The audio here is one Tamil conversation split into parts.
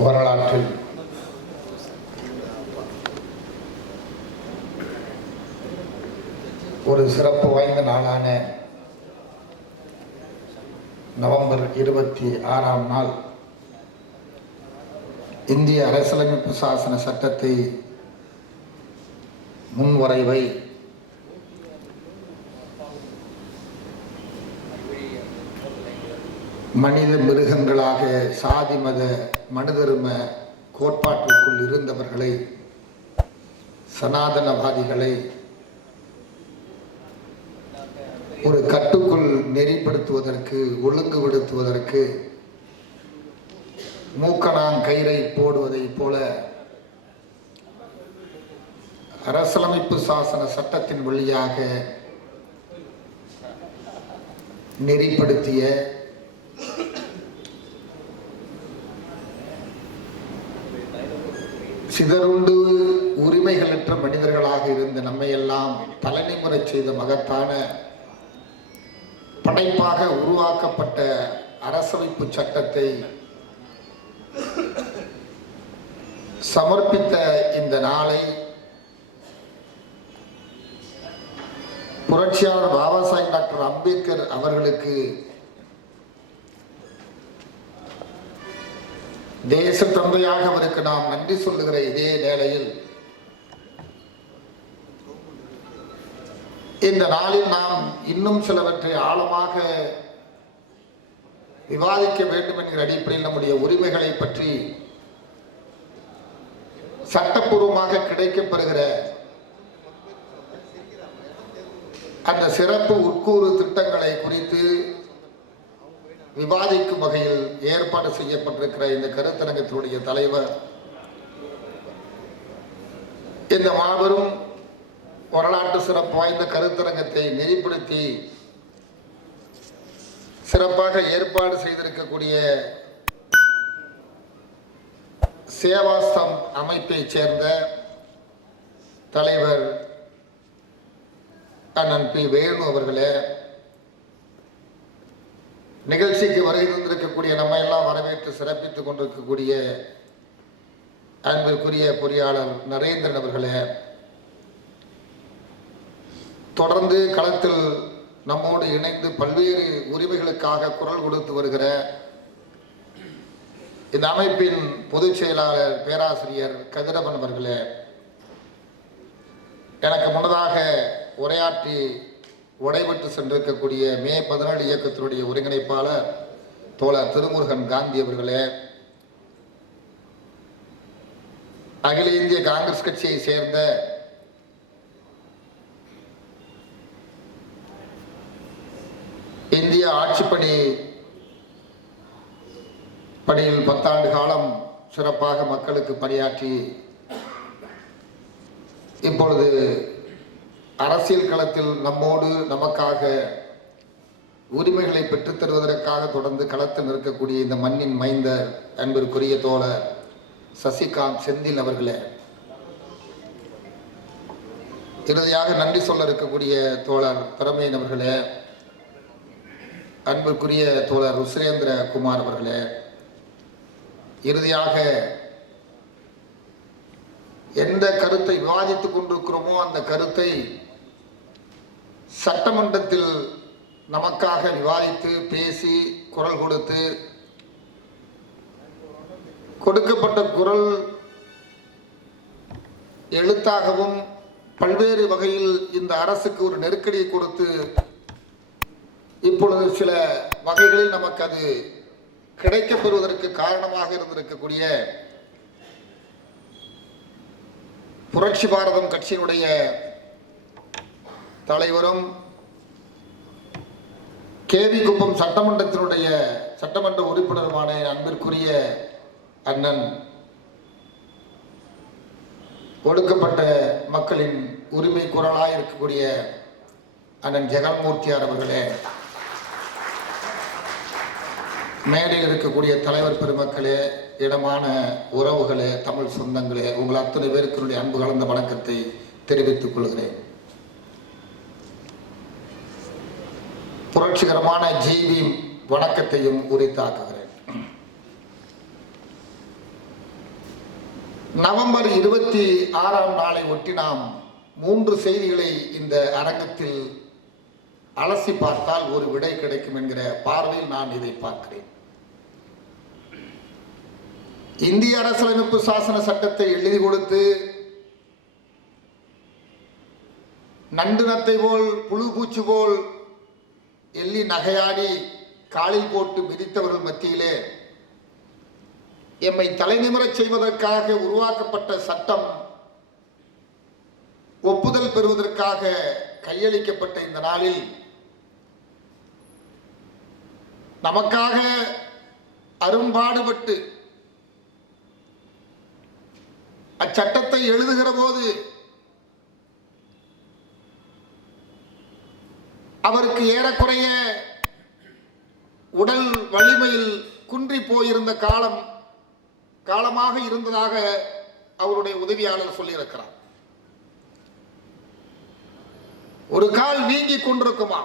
வரலாற்றில் ஒரு சிறப்பு வாய்ந்த நாளான நவம்பர் 26ஆம் நாள் இந்திய அரசியலமைப்பு சாசன சட்டத்தை முன்வரைவை மனித மிருகங்களாக சாதி மத மனுதர்ம கோட்பாட்டிற்குள் இருந்தவர்களை, சனாதனவாதிகளை ஒரு கட்டுக்குள் நெறிப்படுத்துவதற்கு, ஒழுங்குபடுத்துவதற்கு மூக்கணாங்கயிறை போடுவதை போல அரசியலமைப்பு சாசன சட்டத்தின் வழியாக நெறிப்படுத்திய சிதறுண்டு உரிமைகளற்ற மனிதர்களாக இருந்த நம்மையெல்லாம் தலைநிமுறை செய்த மகத்தான படைப்பாக உருவாக்கப்பட்ட அரசமைப்பு சட்டத்தை சமர்ப்பித்த இந்த நாளை புரட்சியாளர் பாபா சாஹேப் டாக்டர் அம்பேத்கர் அவர்களுக்கு தேச தந்தையாக அவருக்கு நாம் நன்றி சொல்லுகிற இதே வேளையில் இந்த நாளில் நாம் இன்னும் சிலவற்றை ஆழமாக விவாதிக்க வேண்டும் என்கிற அடிப்படையில் நம்முடைய உரிமைகளை பற்றி சட்டப்பூர்வமாக கிடைக்கப்பெறுகிற அந்த சிறப்பு உட்கூறு திட்டங்களை குறித்து விவாதிக்கும் வகையில் ஏற்பாடு செய்யப்பட்டிருக்கிற இந்த கருத்தரங்கத்தினுடைய தலைவர் இந்த மாபெரும் வரலாற்று சிறப்பு வாய்ந்த கருத்தரங்கத்தை நெறிப்படுத்தி சிறப்பாக ஏற்பாடு செய்திருக்கக்கூடிய சேவாஸ்தம் அமைப்பைச் சேர்ந்த தலைவர் அண்ணன் பி. வேணு அவர்களே, நிகழ்ச்சிக்கு வருகை தந்திருக்கக்கூடிய நம்ம எல்லாம் வரவேற்று சிறப்பித்துக் கொண்டிருக்கக்கூடிய அன்பிற்குரிய பொறியாளர் நரேந்திரன் அவர்களே, தொடர்ந்து களத்தில் நம்மோடு இணைந்து பல்வேறு உரிமைகளுக்காக குரல் கொடுத்து வருகிற இந்த அமைப்பின் பொதுச் செயலாளர் பேராசிரியர் கதிரவன் அவர்களே, எனக்கு முன்னதாக உரையாற்றி உடைபெற்று சென்றிருக்கக்கூடிய மே 17 இயக்கத்தினுடைய ஒருங்கிணைப்பாளர் தோழர் திருமுருகன் காந்தி அவர்களே, அகில இந்திய காங்கிரஸ் கட்சியை சேர்ந்த இந்திய ஆட்சிப்பணி பணியில் 10 ஆண்டு காலம் சிறப்பாக மக்களுக்கு பணியாற்றி இப்பொழுது அரசியல் களத்தில் நம்மோடு நமக்காக உரிமைகளை பெற்றுத் தருவதற்காக தொடர்ந்து களத்தில் இருக்கக்கூடிய இந்த மண்ணின் மைந்தர் அன்பிற்குரிய தோழர் சசிகாந்த் செந்தில் அவர்களே, இறுதியாக நன்றி சொல்ல இருக்கக்கூடிய தோழர் பிரமேன் அவர்களே, அன்பிற்குரிய தோழர் ருசிரேந்திர குமார் அவர்களே, இறுதியாக எந்த கருத்தை விவாதித்துக் கொண்டிருக்கிறோமோ அந்த கருத்தை சட்டமன்றத்தில் நமக்காக விவாதித்து பேசி குரல் கொடுத்து கொடுக்கப்பட்ட குரல் எழுத்தாகவும் பல்வேறு வகையில் இந்த அரசுக்கு ஒரு நெருக்கடியை கொடுத்து இப்பொழுது சில வகைகளில் நமக்கு அது கிடைக்கப்பெறுவதற்கு காரணமாக இருந்திருக்கக்கூடிய புரட்சி பாரதம் கட்சியினுடைய தலைவரும் கேவி குப்பம் சட்டமன்ற உறுப்பினருமான அன்பிற்குரிய அண்ணன் ஒடுக்கப்பட்ட மக்களின் உரிமை குரலாக இருக்கக்கூடிய அண்ணன் ஜெகன்மூர்த்தியார் அவர்களே, மேடையில் இருக்கக்கூடிய தலைவர் பெருமக்களே, இடமான உறவுகளே, தமிழ் சொந்தங்களே, உங்கள் அத்தனை பேருக்கு அன்பு கலந்த வணக்கத்தை தெரிவித்துக் கொள்கிறேன். புரட்சிகரமான ஜீவி வணக்கத்தையும் உரித்தாக்குகிறேன். நவம்பர் 26ஆம் நாளை ஒட்டி நாம் 3 செய்திகளை இந்த அரங்கத்தில் அலசி பார்த்தால் ஒரு விடை கிடைக்கும் என்கிற பார்வையில் நான் இதை பார்க்கிறேன். இந்திய அரசியலமைப்பு சாசன சட்டத்தை எழுதி கொடுத்து நண்டு நத்தை போல் புழு பூச்சி போல் எள்ளி நகையாடி காலில் போட்டு மிதித்தவர்கள் மத்தியிலே எம்மை தலைநிமிரச் செய்வதற்காக உருவாக்கப்பட்ட சட்டம் ஒப்புதல் பெறுவதற்காக கையளிக்கப்பட்ட இந்த நாளில் நமக்காக அரும்பாடுபட்டு அச்சட்டத்தை எழுதுகிற போது அவருக்கு ஏறக்குறைய உடல் வலிமையில் குன்றி போயிருந்த காலமாக இருந்ததாக அவருடைய உதவியாளர் சொல்லியிருக்கிறார். ஒரு கால் வீங்கி கொண்டிருக்குமா,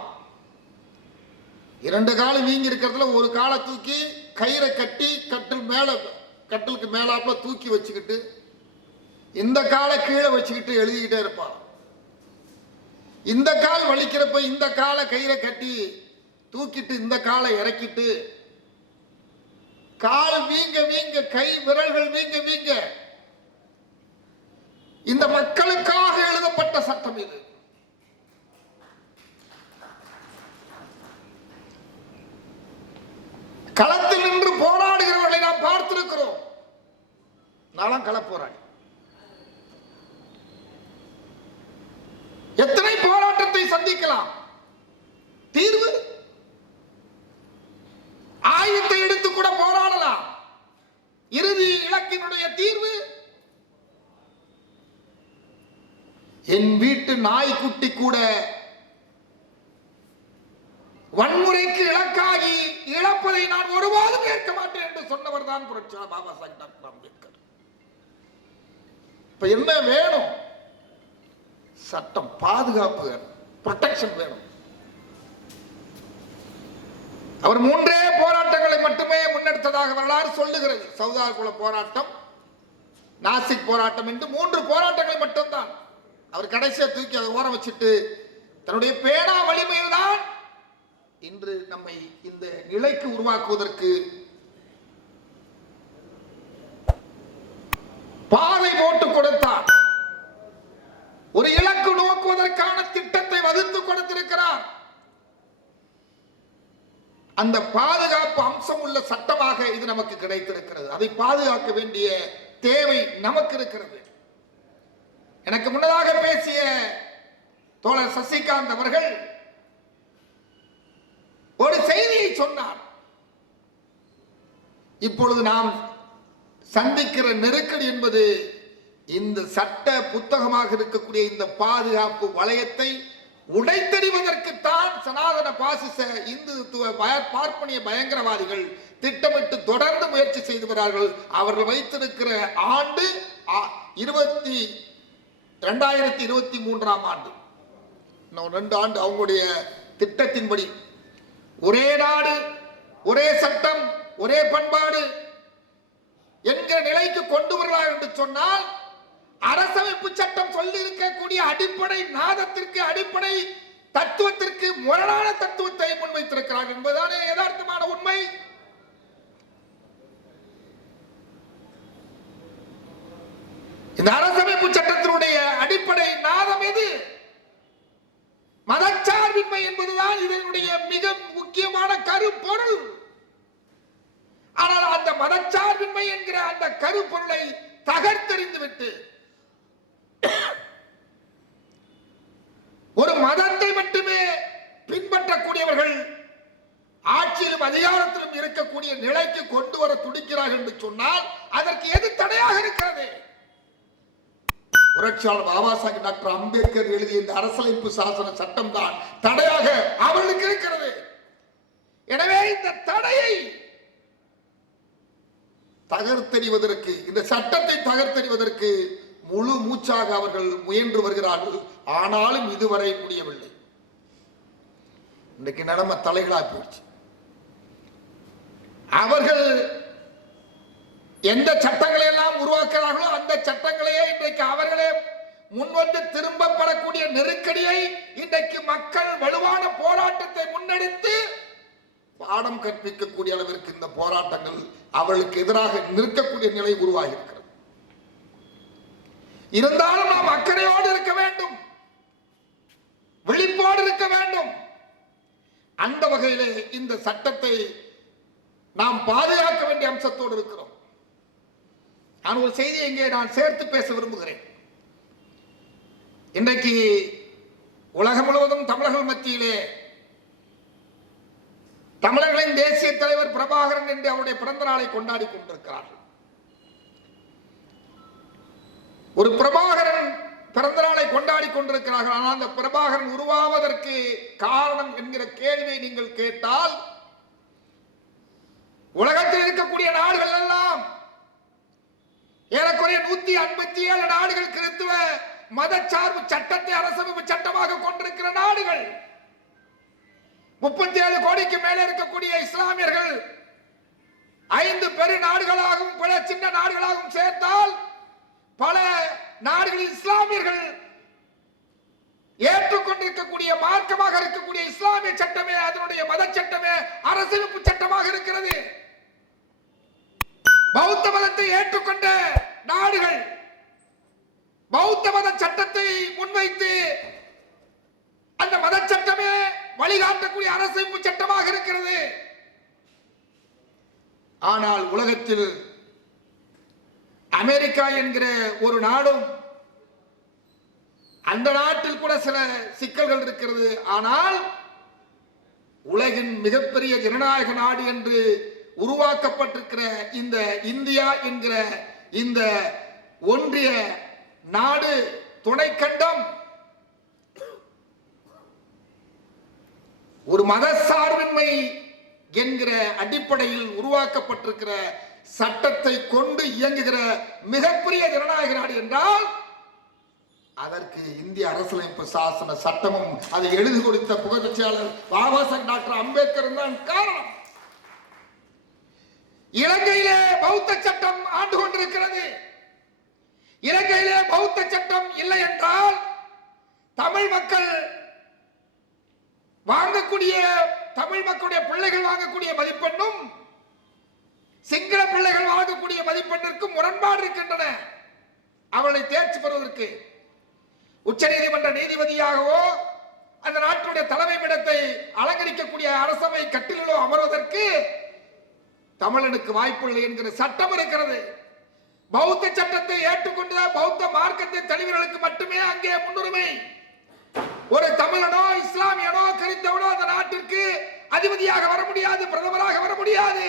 2 கால் வீங்கி இருக்கிறதுல ஒரு காலை தூக்கி கயிறை கட்டி கட்டிலுக்கு மேலாப்புல தூக்கி வச்சுக்கிட்டு இந்த காலை கீழே வச்சுக்கிட்டு எழுதிக்கிட்டே இருப்பார். இந்த கால் வலிக்கிறப்ப இந்த காலை கயிறை கட்டி தூக்கிட்டு இந்த காலை இறக்கிட்டு கால் வீங்க வீங்க கை விரல்கள் வீங்க வீங்க இந்த மக்களுக்காக எழுதப்பட்ட சட்டம் இது. களத்தில் நின்று போராடுகிறவர்களை நாம் பார்த்திருக்கிறோம். நானும் கள போராடி எத்தனை போராட்டத்தை சந்திக்கலாம். தீர்வு ஆயுதத்தை எடுத்து கூட போராடலாம். இறுதி இலக்கினுடைய தீர்வு என் வீட்டு நாய்க்குட்டி கூட வன்முறைக்கு இலக்காகி இழப்பதை நான் ஒருபோதும் கேட்க மாட்டேன் என்று சொன்னவர் தான் புரட்சியாளர் பாபா சாஹிப் டாக்டர் அம்பேத்கர். இப்ப என்ன வேணும்? சட்டம், பாதுகாப்பு வேணும், ப்ரொடெக்ஷன் வேணும். அவர் 3 போராட்டங்களை மட்டுமே முன்னெடுத்ததாக வரலாறு சொல்லுகிறது. சவுதார் குல போராட்டம், நாசிக் போராட்டம் என்று 3 போராட்டங்களை மட்டும்தான். அவர் கடைசியா தூக்கி அதை ஓரம் வச்சுட்டு தன்னுடைய பேனா வலிமையில் தான் இன்று நம்மை இந்த நிலைக்கு உருவாக்குவதற்கு பாதை போட்டு கொடுத்தார். ஒரு இலக்கு நோக்குவதற்கான திட்டத்தை வகுத்து கொடுத்திருக்கிறார். அந்த பாதுகாப்பு அம்சம் உள்ள சட்டமாக இது நமக்கு கிடைத்திருக்கிறது. அதை பாதுகாக்க வேண்டிய தேவை நமக்கு இருக்கிறது. எனக்கு முன்னதாக பேசிய தோழர் சசிகாந்த் அவர்கள் ஒரு செய்தியை சொன்னார். இப்பொழுது நாம் சந்திக்கிற நெருக்கடி என்பது இந்த சட்ட புத்தகமாக இருக்கக்கூடிய இந்த பாதுகாப்பு வளையத்தை உடைத்தெறிவதற்குத்தான் சனாதன பாசிச இந்துத்துவ பார்ப்பனிய பயங்கரவாதிகள் திட்டமிட்டு தொடர்ந்து முயற்சி செய்து வருகிறார்கள். அவர்கள் வைத்திருக்கிற ஆண்டு 2023ஆம் ஆண்டு. இன்னும் 2 ஆண்டு அவங்களுடைய திட்டத்தின்படி ஒரே நாடு, ஒரே சட்டம், ஒரே பண்பாடு என்கிற நிலைக்கு கொண்டு வருகிறார் என்று சொன்னால் அரசமைப்பு சட்டம் சொல்லி இருக்கக்கூடிய அடிப்படை நாதத்திற்கு, அடிப்படை தத்துவத்திற்கு முரணான தத்துவத்தை முன்வைத்திருக்கிறார் என்பதுதானே யதார்த்தமான உண்மை. இந்த அரசமைப்பு சட்டத்தினுடைய அடிப்படை நாதம் எது? மதச்சார்பின்மை என்பதுதான் இதனுடைய மிக முக்கியமான கருப்பொருள். ஆனால் அந்த மதச்சார்பின்மை என்கிற அந்த கருப்பொருளை தகர்த்தெறிந்துவிட்டு ஒரு மதத்தை மட்டுமே பின்பற்றக்கூடியவர்கள் ஆட்சியிலும் அதிகாரத்திலும் இருக்கக்கூடிய நிலைக்கு கொண்டு வர துடிக்கிறார்கள் என்று சொன்னால் அதற்கு எது தடையாக இருக்கிறது? புரட்சியாளர் பாபா சாஹிப் டாக்டர் அம்பேத்கர் எழுதிய இந்த அரசியலமைப்பு சாசன சட்டம் தான் தடையாக அவர்களுக்கு இருக்கிறது. எனவே இந்த தடையை தகர்த்தெறிவதற்கு, இந்த சட்டத்தை தகர்த்தெறிவதற்கு முழு மூச்சாக அவர்கள் முயன்று வருகிறார்கள். ஆனாலும் இதுவரை முடியவில்லை. இன்றைக்கு நிலைமை தலைகளா போயிடுச்சு. அவர்கள் எந்த சட்டங்களை எல்லாம் உருவாக்குறார்களோ அந்த சட்டங்களையே இன்றைக்கு அவர்களே முன்வந்து திரும்ப பெறக்கூடிய நெருக்கடியை இன்றைக்கு மக்கள் வலுவான போராட்டத்தை முன்னெடுத்து பாடம் கற்பிக்கக்கூடிய அளவிற்கு இந்த போராட்டங்கள் அவர்களுக்கு எதிராக நிற்கக்கூடிய நிலை உருவாகி இருக்கிறது. இருந்தாலும் நாம் அக்கறையோடு இருக்க வேண்டும், விழிப்போடு இருக்க வேண்டும். அந்த வகையிலே இந்த சட்டத்தை நாம் பாதுகாக்க வேண்டிய அம்சத்தோடு இருக்கிறோம். நான் ஒரு செய்தியை இங்கே நான் சேர்த்து பேச விரும்புகிறேன். இன்றைக்கு உலகம் முழுவதும் தமிழர்கள் மத்தியிலே தமிழர்களின் தேசிய தலைவர் பிரபாகரன் என்று அவருடைய பிறந்த நாளை கொண்டாடி கொண்டிருக்கிறார்கள். ஒரு பிரபாகரன் பிறந்த நாளை கொண்டாடி கொண்டிருக்கிறார்கள். ஆனால் அந்த பிரபாகரன் உருவாவதற்கு காரணம் என்கிற கேள்வியை நீங்கள் கேட்டால், உலகத்தில் இருக்கக்கூடிய நாடுகள் எல்லாம் ஏறக்குறைய 157 நாடுகள் கிறிஸ்துவ மதச்சார்பு சட்டத்தை அரசமைப்பு சட்டமாக கொண்டிருக்கிற நாடுகள். 37 கோடிக்கு மேலே இருக்கக்கூடிய இஸ்லாமியர்கள் 5 பெரு நாடுகளாகவும் பல சின்ன நாடுகளாகவும் சேர்த்தால் பல நாடுகளில் இஸ்லாமியர்கள் ஏற்றுக்கொண்டிருக்கக்கூடிய மார்க்கமாக இருக்கக்கூடிய இஸ்லாமிய சட்டமே அதனுடைய மத சட்டமே அரசமைப்பு சட்டமாக இருக்கிறது. பௌத்த மதத்தை ஏற்றுக்கொண்ட நாடுகள் பௌத்த மத சட்டத்தை முன்வைத்து அந்த மத சட்டமே வழிகாட்டக்கூடிய அரசமைப்பு சட்டமாக இருக்கிறது. ஆனால் உலகத்தில் அமெரிக்கா என்கிற ஒரு நாடும், அந்த நாட்டில் கூட சில சிக்கல்கள் இருக்கிறது. ஆனால் உலகின் மிகப்பெரிய ஜனநாயக நாடு என்று உருவாக்கப்பட்டிருக்கிற இந்த இந்தியா என்கிற இந்த ஒன்றிய நாடு துணைக்கண்டம் ஒரு மதசார்பின்மை என்கிற அடிப்படையில் உருவாக்கப்பட்டிருக்கிற சட்டத்தை கொண்டு இயங்குகிற மிகப்பெரிய ஜனநாயக நாடு என்றால் அதற்கு இந்திய அரசியலமைப்பு சாசன சட்டமும் அதை எழுதி கொடுத்த புகழ்ச்சியாளர் பாபா சாஹேப் டாக்டர் அம்பேத்கர் தான் காரணம். இலங்கையிலே பௌத்த சட்டம் ஆண்டு கொண்டிருக்கிறது. இலங்கையிலே பௌத்த சட்டம் இல்லை என்றால் தமிழ் மக்கள் வாங்கக்கூடிய தமிழ் மக்களுடைய பிள்ளைகள் வாங்கக்கூடிய மதிப்பெண்ணும் சிங்கள பிள்ளைகள் வாங்கக்கூடிய மதிப்பெண்ணிற்கும் முரண்பாடு இருக்கின்றன. அவளை தேர்ச்சி பெறுவதற்கு உச்ச நீதிமன்ற நீதிபதியாகவோ அந்த நாட்டுடைய தலைமை பீடத்தை அலங்கரிக்கக்கூடிய அரசவை கட்டிலோ அமர்வதற்கு தமிழனுக்கு வாய்ப்பில்லை என்கிற சட்டம் இருக்கிறது. பௌத்த சட்டத்தை ஏற்றுக்கொண்ட பௌத்த மார்க்கத்தை தலைவர்களுக்கு மட்டுமே அங்கே முன்னுரிமை. ஒரு தமிழனோ இஸ்லாமியனோ கிறிஸ்தவனோ அந்த நாட்டிற்கு அதிபதியாக வர முடியாது, பிரதமராக வர முடியாது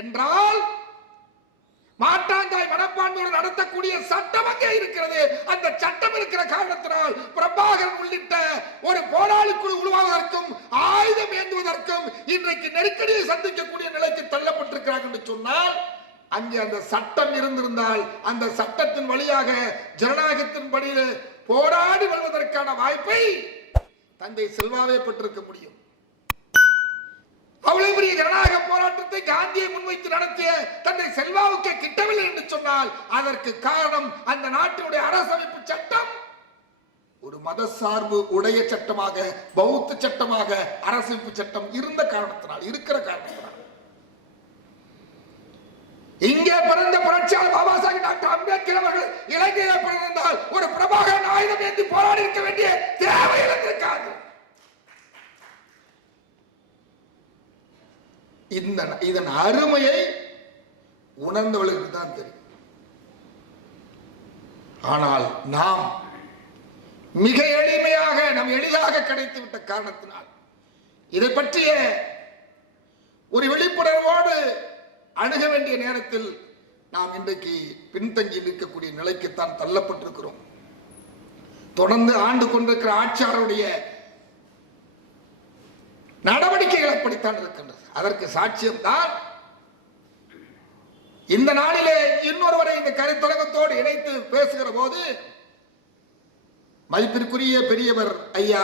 என்றால் மாட்டாந்தாய் மனப்பான்மையோடு நடத்தக்கூடிய சட்டம் அங்கே இருக்கிறது. அந்த சட்டம் இருக்கிற காரணத்தினால் பிரபாகரன் உள்ளிட்ட ஒரு போராளி குழு உருவாவதற்கும் ஆயுதம் ஏந்துவதற்கும் இன்றைக்கு நெருக்கடியை சந்திக்கக்கூடிய நிலைக்கு தள்ளப்பட்டிருக்கிறார்கள் என்று சொன்னால், அங்கே அந்த சட்டம் இருந்திருந்தால் அந்த சட்டத்தின் வழியாக ஜனநாயகத்தின் படியில் போராடி வருவதற்கான வாய்ப்பை தந்தை செல்வாவே பெற்றிருக்க முடியும். அவ்வளவு பெரிய ஜனநாயக போராட்டத்தை காந்தியை முன்வைத்து நடத்திய தந்தை செல்வாவுக்கு கிட்டவில்லை என்று சொன்னால் அதற்கு காரணம் அந்த நாட்டினுடைய அரசமைப்பு சட்டம் ஒரு மதசார்பு உடைய சட்டமாக, பௌத்த சட்டமாக அரசமைப்பு சட்டம் இருந்த காரணத்தினால், இருக்கிற காரணத்தினால். இங்கே பிறந்த புரட்சியாளர் பாபா சாஹேப் டாக்டர் அம்பேத்கர் அவர்கள் இலங்கையில பிறந்தால் ஒரு பிரபாகரன் ஆயுதம் ஏந்தி போராடி இருக்க வேண்டிய தேவை இருந்திருக்காது. இதன் அருமையை உணர்ந்தவர்களுக்கு தான் தெரியும். ஆனால் நாம் மிக எளிமையாக நம் எளிதாக கிடைத்து விட்ட காரணத்தினால் இதை பற்றிய ஒரு விழிப்புணர்வோடு அணுக வேண்டிய நேரத்தில் நாம் இன்றைக்கு பின்தங்கி நிற்கக்கூடிய நிலைக்குத்தான் தள்ளப்பட்டிருக்கிறோம். தொடர்ந்து ஆண்டு கொண்டிருக்கிற ஆட்சியாளருடைய நடவடிக்கைகள் அப்படித்தான் இருக்கின்றது. அதற்கு சாட்சியம் தான் இந்த நாளிலே இன்னொருவரை இந்த கருத்தரங்கத்தோடு இணைத்து பேசுகிற போது மதிப்பிற்குரிய பெரியவர் ஐயா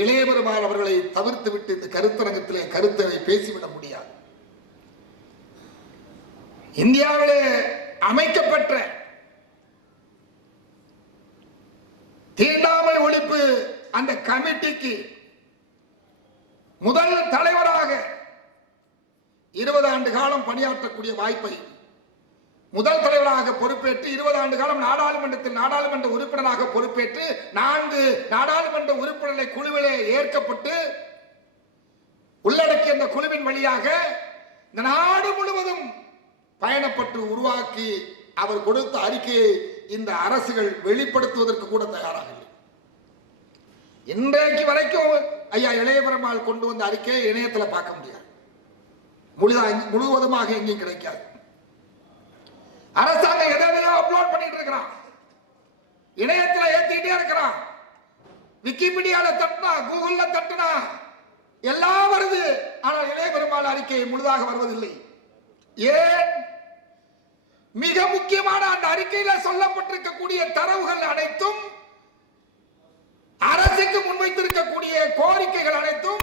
இளையபெருமாள் அவர்களை தவிர்த்து விட்டு இந்த கருத்தரங்கத்திலே கருத்தை பேசிவிட முடியாது. இந்தியாவிலே அமைக்கப்பட்ட தீண்டாமை ஒழிப்பு அந்த கமிட்டிக்கு முதல் தலைவராக 20 ஆண்டு காலம் பணியாற்றக்கூடிய வாய்ப்பை முதல் தலைவராக பொறுப்பேற்று 20 ஆண்டு காலம் நாடாளுமன்ற உறுப்பினராக பொறுப்பேற்று 4 நாடாளுமன்ற உறுப்பினர்களை குழுவிலே ஏற்கப்பட்டு உள்ளடக்கிய அந்த குழுவின் வழியாக இந்த நாடு முழுவதும் பயணப்பட்டு உருவாக்கி அவர் கொடுத்த அறிக்கையை இந்த அரசுகள் வெளிப்படுத்துவதற்கு கூட தயாராக இல்லை. இன்றைக்கு வரைக்கும் ஐயா இளையபெருமாள் கொண்டு வந்த அறிக்கையை இணையத்தில் பார்க்க முடியாது, முழுவதுமாக எங்கேயும் கிடைக்காது. அரசாங்கம் எதையோ அப்லோட் பண்ணிட்டு இருக்கிறான், இணையத்தில் ஏற்றிட்டே இருக்கிறான். விக்கிபீடியால தட்டினா, கூகுள்ல தட்டினா எல்லாம் வருது. ஆனால் இளையபெருமாள் அறிக்கை முழுதாக வருவதில்லை. ஏன்? மிக முக்கியமான அந்த அறிக்கையில் சொல்லப்பட்டிருக்கக்கூடிய தரவுகள் அனைத்தும், அரசுக்கு முன்வைத்திருக்கக்கூடிய கோரிக்கைகள் அனைத்தும்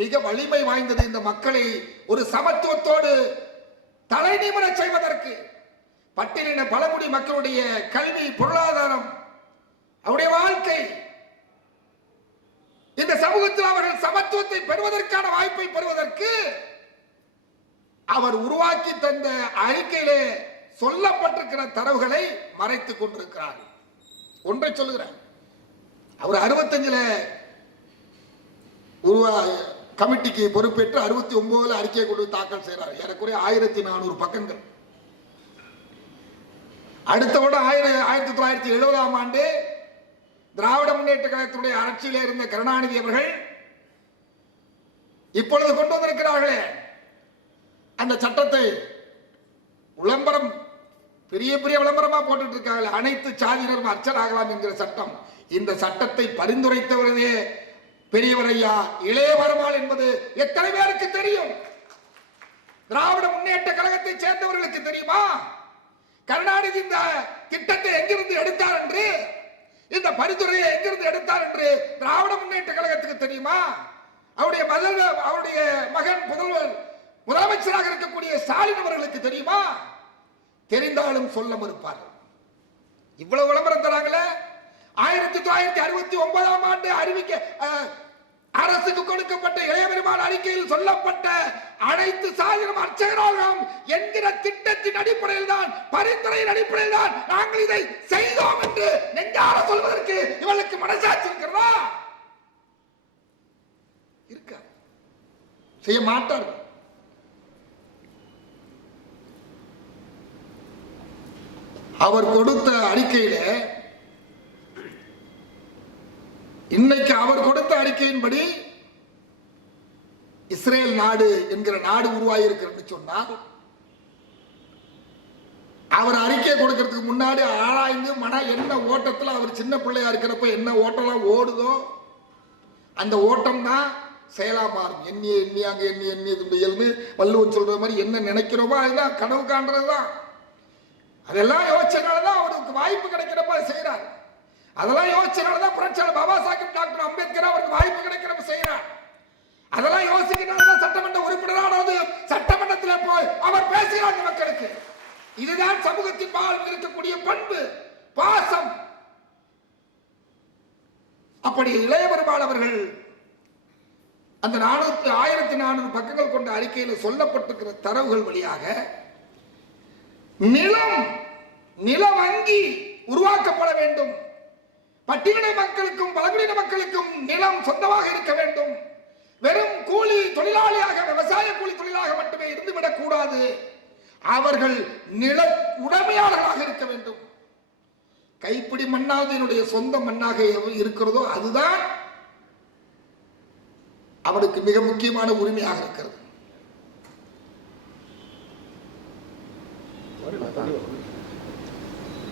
மிக வலிமை வாய்ந்தது. இந்த மக்களை ஒரு சமத்துவத்தோடு தலை நிமிர செய்வதற்கு, பட்டியலின பழங்குடி மக்களுடைய கல்வி, பொருளாதாரம், அவருடைய வாழ்க்கை, இந்த சமூகத்தில் அவர்கள் சமத்துவத்தை பெறுவதற்கான வாய்ப்பை பெறுவதற்கு அவர் உருவாக்கி தந்த அறிக்கையிலே சொல்லப்பட்டிருக்கிற தரவுகளை மறைத்துக் கொண்டிருக்கிறார். ஒன்றை சொல்லுகிறேன், அவர் 65ல கமிட்டிக்கு பொறுப்பேற்று 69 அறிக்கை கொண்டு தாக்கல் செய்கிறார். ஏறக்குறைய 1400 பக்கங்கள். அடுத்த வருடம் 1970ஆம் ஆண்டு திராவிட முன்னேற்ற கழகத்துடைய ஆட்சியிலே இருந்த கருணாநிதி அவர்கள் இப்பொழுது கொண்டு வந்திருக்கிறார்களே அந்த சட்டத்தை, விளம்பரம் பெரிய பெரிய விளம்பரமா போட்டுட்டு இருக்காங்க, அனைத்து சாதியினரும் அர்ச்சராகலாம் என்கிற சட்டம். இந்த சட்டத்தை பரிந்துரைத்தவரே பெரியவர் ஐயா இளையபெருமாள் என்பது எத்தனை பேருக்கு தெரியும்? திராவிட முன்னேற்ற கழகத்தை சேர்ந்தவர்களுக்கு தெரியுமா? கருணாநிதி இந்த திட்டத்தை எங்கிருந்து எடுத்தார் என்று, இந்த பரிந்துரையை எங்கிருந்து எடுத்தார் என்று திராவிட முன்னேற்ற கழகத்துக்கு தெரியுமா? அவருடைய மகன் முதலமைச்சராக இருக்கக்கூடிய ஸ்டாலின் அவர்களுக்கு தெரியுமா? தெரிந்தாலும் சொல்ல மறுப்பார்கள். இவ்வளவு விளம்பரம் தராங்களே. 1969ஆம் ஆண்டு அரசுக்கு கொடுக்கப்பட்ட இளையபெருமாள் அறிக்கையில் சொல்லப்பட்ட அனைத்து சாதியினரும் அர்ச்சகராகும் என்கிற திட்டத்தின் அடிப்படையில் தான், பரிந்துரையின் அடிப்படையில் தான் நாங்கள் இதை செய்தோம் என்று நெஞ்சார சொல்வதற்கு இவர்களுக்கு மனசாட்சி இருக்கிறதா? இருக்க செய்ய மாட்டார்கள். அவர் கொடுத்த அறிக்கையில, இன்னைக்கு அவர் கொடுத்த அறிக்கையின்படி இஸ்ரேல் நாடு என்கிற நாடு உருவாகி இருக்கிறது சொன்னார். அவர் அறிக்கை கொடுக்கிறதுக்கு முன்னாடி ஆராய்ந்து என்ன ஓட்டத்தில் அவர் சின்ன பிள்ளையா இருக்கிறப்ப என்ன ஓட்டம்லாம் ஓடுதோ அந்த ஓட்டம் தான் செயலா மாறும். எண்ணி அங்க எண்ணி வள்ளுவன் சொல்ற மாதிரி என்ன நினைக்கிறோமோ அதுதான் கனவு காண்றதுதான். அதெல்லாம் யோசிச்சனாலதான் அவருக்கு வாய்ப்பு கிடைக்கிறப்ப செய்யறாரு. அதெல்லாம் யோசிச்சனாலதான் புரட்சியாளர் பாபா சாஹிப் டாக்டர் அம்பேத்கர் அவருக்கு வாய்ப்பு கிடைக்கிறப்ப செய்யறார். அதெல்லாம் யோசிக்கிறார். சட்டமன்ற உறுப்பினரானது சட்டமன்றத்தில் போய் அவர் பேசுகிறார் மக்களுக்கு. இதுதான் சமூகத்தின் பால் இருக்கக்கூடிய பண்பு, பாசம். அப்படி இளையபெருமாள் அவர்கள் அந்த 1400 பக்கங்கள் கொண்ட அறிக்கையில் சொல்லப்பட்டிருக்கிற தரவுகள் வழியாக நில வங்கி உருவாக்கப்பட வேண்டும், பட்டியலின மக்களுக்கும் பழங்குடியின மக்களுக்கும் நிலம் சொந்தமாக இருக்க வேண்டும், வெறும் கூலி தொழிலாளியாக, விவசாய கூலி தொழிலாக மட்டுமே இருந்துவிடக் கூடாது, அவர்கள் நில உடைமையாளர்களாக இருக்க வேண்டும். கைப்பிடி மண்ணாவது என்னுடைய சொந்த மண்ணாக இருக்கிறதோ அதுதான் அவனுக்கு மிக முக்கியமான உரிமையாக இருக்கிறது.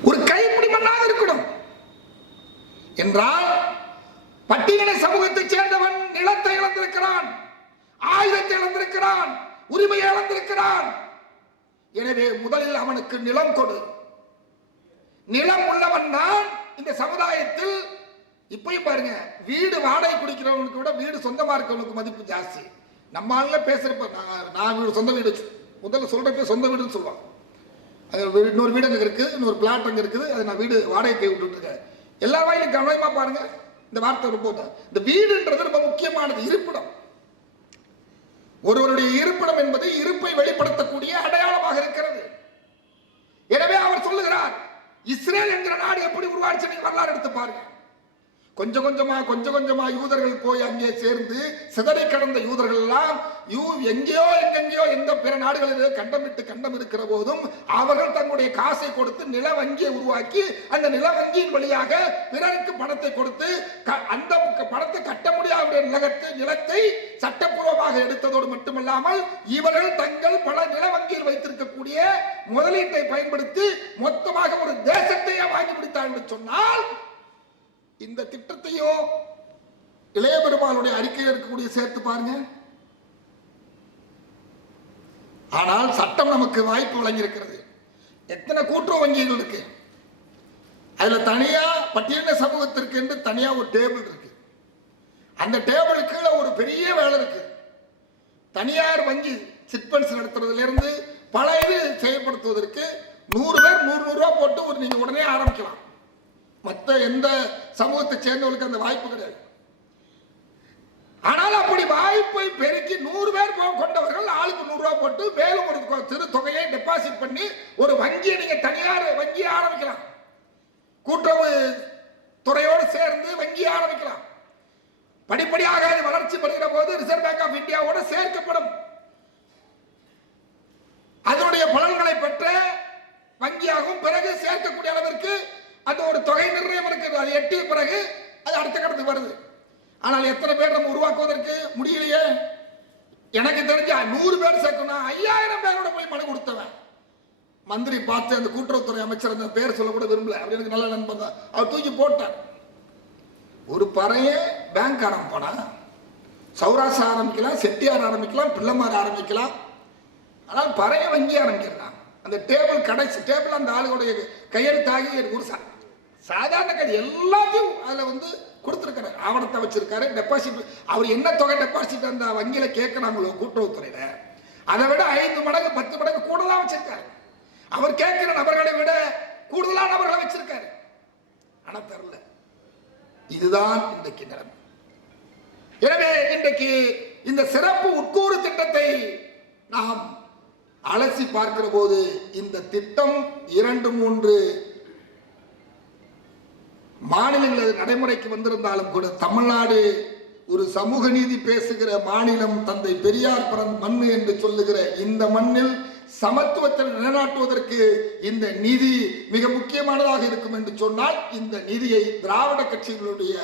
ஒரு கைப்பிடி மண்ணாக இருக்கணும் என்றால் பட்டியலின சமூகத்தை சேர்ந்தவன் நிலத்தை இழந்திருக்கிறான், ஆயுதத்தை இழந்திருக்கிறான், உரிமையை இழந்திருக்கிறான். எனவே முதலில் அவனுக்கு நிலம் கொடு. நிலம் உள்ளவன் தான் இந்த சமுதாயத்தில். இப்பயும் பாருங்க, வீடு வாடகை குடிக்கிறவனுக்கு விட வீடு சொந்தமா இருக்கிறவனுக்கு மதிப்பு ஜாஸ்தி. நம்ம ஆளுங்க பேசுறப்ப நான் சொந்த வீடு முதல்ல சொல்றப்ப சொந்த வீடுன்னு சொல்லுவாங்க. இன்னொரு வீடு அங்கே இருக்குது, இன்னொரு பிளாட் அங்கே இருக்குது, அது நான் வீடு வாடகைக்கு விட்டுட்டு இருக்கேன். எல்லா வாயிலும் கவனமா பாருங்க, இந்த வார்த்தை ரொம்ப இந்த வீடுன்றது ரொம்ப முக்கியமானது. இருப்பிடம், ஒருவருடைய இருப்பிடம் என்பது இருப்பை வெளிப்படுத்தக்கூடிய அடையாளமாக இருக்கிறது. எனவே அவர் சொல்லுகிறார், இஸ்ரேல் என்கிற நாடு எப்படி உருவாச்சு நீங்க வரலாறு எடுத்து பாருங்க. கொஞ்சம் கொஞ்சமா யூதர்கள் போய் அங்கே சேர்ந்து சிதறி கடந்த யூதர்கள் எல்லாம் எங்கேயோ எந்த பிற நாடுகளில் கண்டம் இருக்கிற போதும் அவர்கள் தங்களுடைய காசை கொடுத்து நில வங்கியை உருவாக்கி அந்த நில வங்கியின் வழியாக பிறருக்கு பணத்தை கொடுத்து அந்த பணத்தை கட்ட முடியாத நிலத்தை சட்டப்பூர்வமாக எடுத்ததோடு மட்டுமல்லாமல் இவர்கள் தங்கள் பல நில வங்கியில் வைத்திருக்கக்கூடிய முதலீட்டை பயன்படுத்தி மொத்தமாக ஒரு தேசத்தையே வாங்கி பிடித்தார் என்று சொன்னால், இந்த திட்டத்தையோ இளைய பெருமாளுடைய அறிக்கையில் இருக்கக்கூடிய சேர்த்து பாருங்க. ஆனால் சட்டம் நமக்கு வாய்ப்பு வழங்கியிருக்கிறது. எத்தனை கூட்டுறவு வங்கிகள் இருக்கு, அதுல தனியா பட்டியலின சமூகத்திற்கு என்று தனியா ஒரு டேபிள் இருக்கு. அந்த டேபிள் கீழே ஒரு பெரிய வேலை இருக்கு. தனியார் வங்கி சிட்பண்ட்ஸ் நடத்துறதுல இருந்து பல இது செயல்படுத்துவதற்கு 100 பேர் 100 ரூபாய் போட்டு நீங்க உடனே ஆரம்பிக்கலாம். மற்ற எந்த சமூகத்தை சேர்ந்தவர்களுக்கு அந்த வாய்ப்பு கிடையாது. ஆனால் அப்படி வாய்ப்பை பெருக்கி 100 பேர் கொண்டவர்கள் ஆளுக்கு 100 ரூபாய் போட்டு மேலும் ஒரு சிறு தொகையை டெபாசிட் பண்ணி ஒரு வங்கியை நீங்க தனியார் வங்கியை ஆரம்பிக்கலாம். கூட்டுறவு துறையோடு சேர்ந்து வங்கியை ஆரம்பிக்கலாம். படிப்படியாக வளர்ச்சி பெறுகிற போது ரிசர்வ் பேங்க் ஆஃப் இந்தியாவோடு சேர்க்கப்படும். அதனுடைய பலன்களை பெற்ற வங்கியாகவும் பிறகு சேர்க்கக்கூடிய அளவிற்கு அந்த ஒரு தொகை நிர்ணயம் இருக்குது. அது எட்டிய பிறகு அது அடுத்த கட்டத்துக்கு வருது. ஆனால் எத்தனை பேர் நம்ம உருவாக்குவதற்கு முடியலையே. எனக்கு தெரிஞ்ச 100 பேர் சேர்க்கணும், 5000 பேரோட போய் மனு கொடுத்தவன் மந்திரி பார்த்து அந்த கூட்டுறவுத்துறை அமைச்சர் அந்த பேர் சொல்ல கூட விரும்பல. அப்படி எனக்கு நல்ல நண்பன் தான், அவர் தூக்கி போட்டார். ஒரு பறைய பேங்க் ஆரம்பிப்பானா, சௌராஷ்டிரா ஆரம்பிக்கலாம், செட்டியார் ஆரம்பிக்கலாம், பிள்ளைமார் ஆரம்பிக்கலாம். ஆனால் பறைய வங்கி ஆரம்பிக்கிறான். அந்த டேபிள் கடைசி டேபிள் அந்த ஆளுடைய கையெழுத்தாகி ஒரு சாதாரண கை எல்லாத்தையும் அதுல கொடுத்திருக்காரு, ஆவணத்தை வச்சிருக்காரு. டெபாசிட் அவர் என்ன தொகை டெபாசிட் அந்த வங்கியில கேட்கிறாங்களோ கூட்டுறவுத்துறையில அதை விட 5 மடங்கு 10 மடங்கு கூடுதலா வச்சிருக்காரு. அவர் கேட்கிற நபர்களை விட கூடுதலான நபர்களை வச்சிருக்காரு. ஆனா தெரியல. இதுதான் இன்றைக்கு நிலைமை. எனவே இன்றைக்கு இந்த சிறப்பு உட்கூறு திட்டத்தை நாம் அலசி பார்க்கிற போது இந்த திட்டம் 2-3 மாநிலங்கள் நடைமுறைக்கு வந்திருந்தாலும் கூட தமிழ்நாடு ஒரு சமூக நீதி பேசுகிற மாநிலம், தந்தை பெரியார் பிறந்த மண் என்று சொல்லுகிற இந்த மண்ணில் சமத்துவத்தை நிலைநாட்டுவதற்கு இந்த நிதி மிக முக்கியமானதாக இருக்கும் என்று சொன்னால், இந்த நிதியை திராவிட கட்சிகளுடைய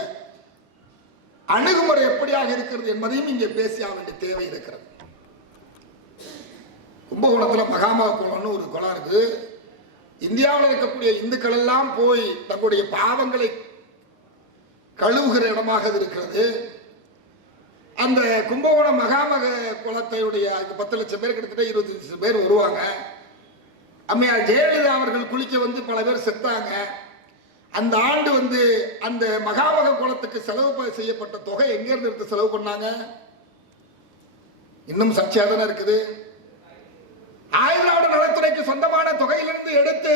அணுகுமுறை எப்படியாக இருக்கிறது என்பதையும் இங்கே பேசிய வேண்டிய தேவை இருக்கிறது. கும்பகோணத்தில் மகாமக குளம்னு ஒரு குளம் இருக்குது. இந்தியாவில் இருக்கக்கூடிய இந்துக்கள் எல்லாம் போய் தங்களுடைய பாவங்களை கழுவுகிற இடமாக இருக்கிறது. அந்த கும்பகோணம் மகாமக குளத்தையுடைய 10 லட்சம் பேர், கிட்டத்தட்ட 25 லட்சம் பேர் வருவாங்க. அம்மையார் ஜெயலலிதா அவர்கள் குளிக்க பல பேர் செத்தாங்க. அந்த ஆண்டு அந்த மகாமக குளத்துக்கு செலவு செய்யப்பட்ட தொகை எங்கிருந்து எடுத்து செலவு பண்ணாங்க இன்னும் சர்ச்சையாக தானே இருக்குது. ஆயுர்வேத நலத்துறைக்கு சொந்தமான தொகையிலிருந்து எடுத்து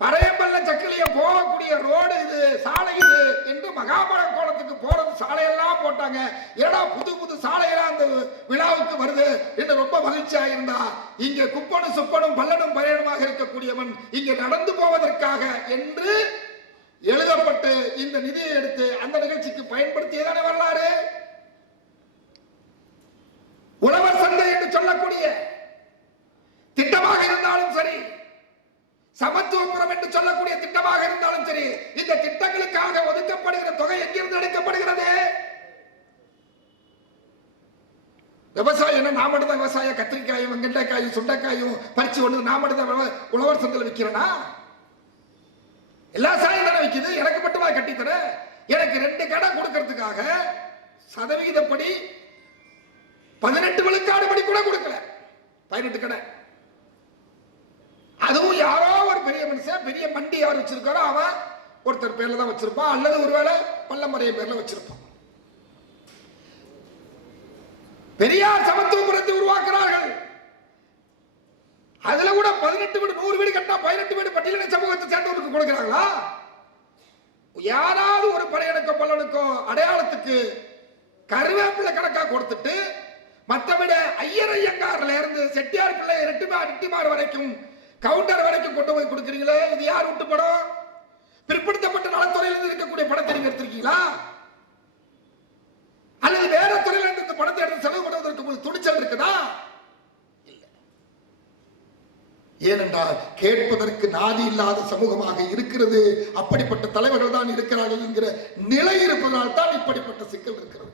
பரையம்பல்ல சக்கிலியம் போகக்கூடிய ரோடு இது, சாலை இது என்று மகாமக கோலத்துக்கு போறது சாலையெல்லாம் போட்டாங்க. ஏடா புது சாலையெல்லாம் அந்த விழாவுக்கு வருது என்று ரொம்ப மகிழ்ச்சியா இருந்தா, இங்க குப்பனும் சுப்பனும் பல்லனும் பயணமாக இருக்கக்கூடியவன் இங்க நடந்து போவதற்காக என்று எழுதப்பட்டு இந்த நிதியை எடுத்து அந்த நிகழ்ச்சிக்கு பயன்படுத்தியதான வரலாறு. உழவர் சந்தை என்று சொல்லக்கூடிய திட்டமாக இருந்தாலும் சரி, சமத்துவபுரம் என்று சொல்லக்கூடிய திட்டமாக இருந்தாலும் சரி, இந்த திட்டங்களுக்காக ஒதுக்கப்படுகிற தொகை எங்கிருந்து எடுக்கப்படுகிறது? விவசாயம் நான் மட்டும் தான் விவசாயம், கத்திரிக்காயும் வெங்கைக்காயும் சுண்டைக்காயும் பறிச்சு ஒன்று நான் மட்டும் தான் உழவர் சந்தையில் விற்கிறேனா? எல்லா சாயம் தானே விற்குது. எனக்கு மட்டுமா கட்டித்தர? எனக்கு 2 கடை கொடுக்கறதுக்காக சதவிகிதப்படி 18 விழுக்காடு படி கூட கொடுக்கல. 18 கடை. அதுவும் யாரோ ஒரு பெரிய மனுஷன், பெரிய மண்டி யார் வச்சிருக்காரோ அவன் ஒருத்தர் பேர்ல தான் வச்சிருப்பான், அல்லது ஒருவேளை பல்லமறைய பேர்ல வச்சிருப்பான். பெரியார் சமத்துவபுரத்தை உருவாக்குறார்கள். அதுல கூட 18 வீடு 100 வீடு கட்டினா 18 வீடு பட்டியலின சமூகத்தை சேர்ந்தவருக்கு கொடுக்கிறாங்களா? யாராவது ஒரு பழையனுக்கோ பல்லனுக்கோ அடையாளத்துக்கு கருவேப்பிலை கணக்கா கொடுத்துட்டு மற்றவிட ஐயர் ஐயங்கார்ல இருந்து செட்டியார் பிள்ளை ரெட்டிமார் வரைக்கும் கவுண்டர் வரைக்கும் கொண்டு போய் கொடுக்குறீங்களே, இது யார் விட்டு படம்? பிற்படுத்தப்பட்ட நலத்துறையிலிருந்து இருக்கக்கூடிய படத்தை நீங்க எடுத்திருக்கீங்களா? அல்லது வேற துறையில இருந்து இந்த பணத்தை எடுத்து செலவு பண்ணுவதற்கு துணிச்சல் இருக்குதா? இல்லை. ஏனென்றால் கேட்பதற்கு நாதி இல்லாத சமூகமாக இருக்கிறது. அப்படிப்பட்ட தலைவர்கள் தான் இருக்கிறார்கள் என்கிற நிலை இருப்பதால் தான் இப்படிப்பட்ட சிக்கல் இருக்கிறது.